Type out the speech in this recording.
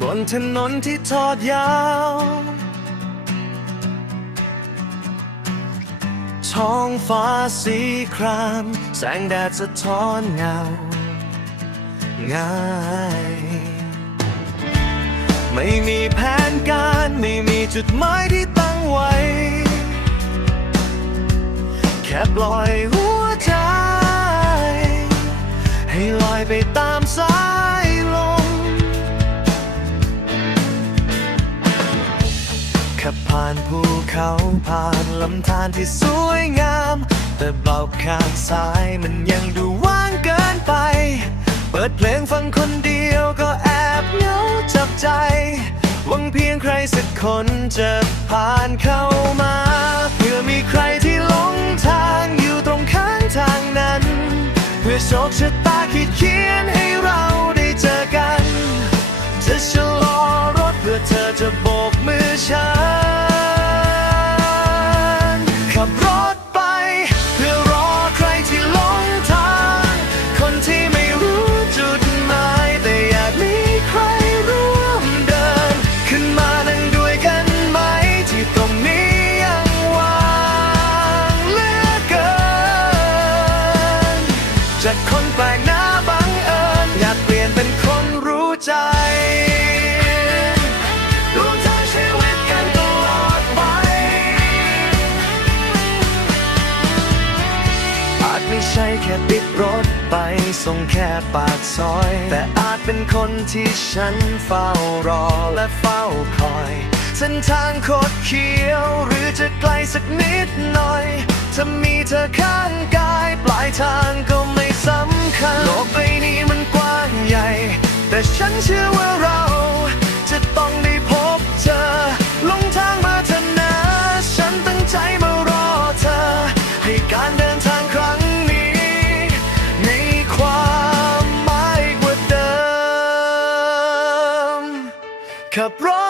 บนถนนที่ทอดยาว ท้องฟ้าสีคราม แสงแดดสะท้อนเงา ง่าย ไม่มีแผนการไม่มีจุดหมายที่ตั้งไว้ แค่ปล่อย ผ่านภูเขาผ่านลำธารที่สวยงาม แต่เบาข้างซ้ายมันยังดูว่างเกินไป เปิดเพลงฟังคนเดียวก็แอบเหงาจับใจ หวังเพียงใครสักคนจะผ่านเข้ามา เพื่อมีใครที่หลงทางอยู่ตรงข้างทางนั้น เพื่อโชคชะตาขีดเขียนให้เราได้เจอกัน จะชะลอรถเพื่อเธอจะโบก จากคนแปลกหน้าบังเอิญอยากเปลี่ยนเป็นคนรู้ใจร่วมทางชีวิตกันตลอดไปอาจไม่ใช่แค่ติดรถไปส่งแค่ปากซอย แต่อาจเป็นคนที่ฉันเฝ้ารอและเฝ้าคอย เส้นทางโคดเขียวหรือจะไกลสักนิดหน่อย ถ้ามีเธอข้างกายปลายทาง ฉันเชื่อว่าเรา จะต้องได้พบเจอลงทางมาเธอนะฉันตั้งใจมารอเธอ ให้การเดินทางครั้งนี้ มีความหมายกว่าเดิมขับรถ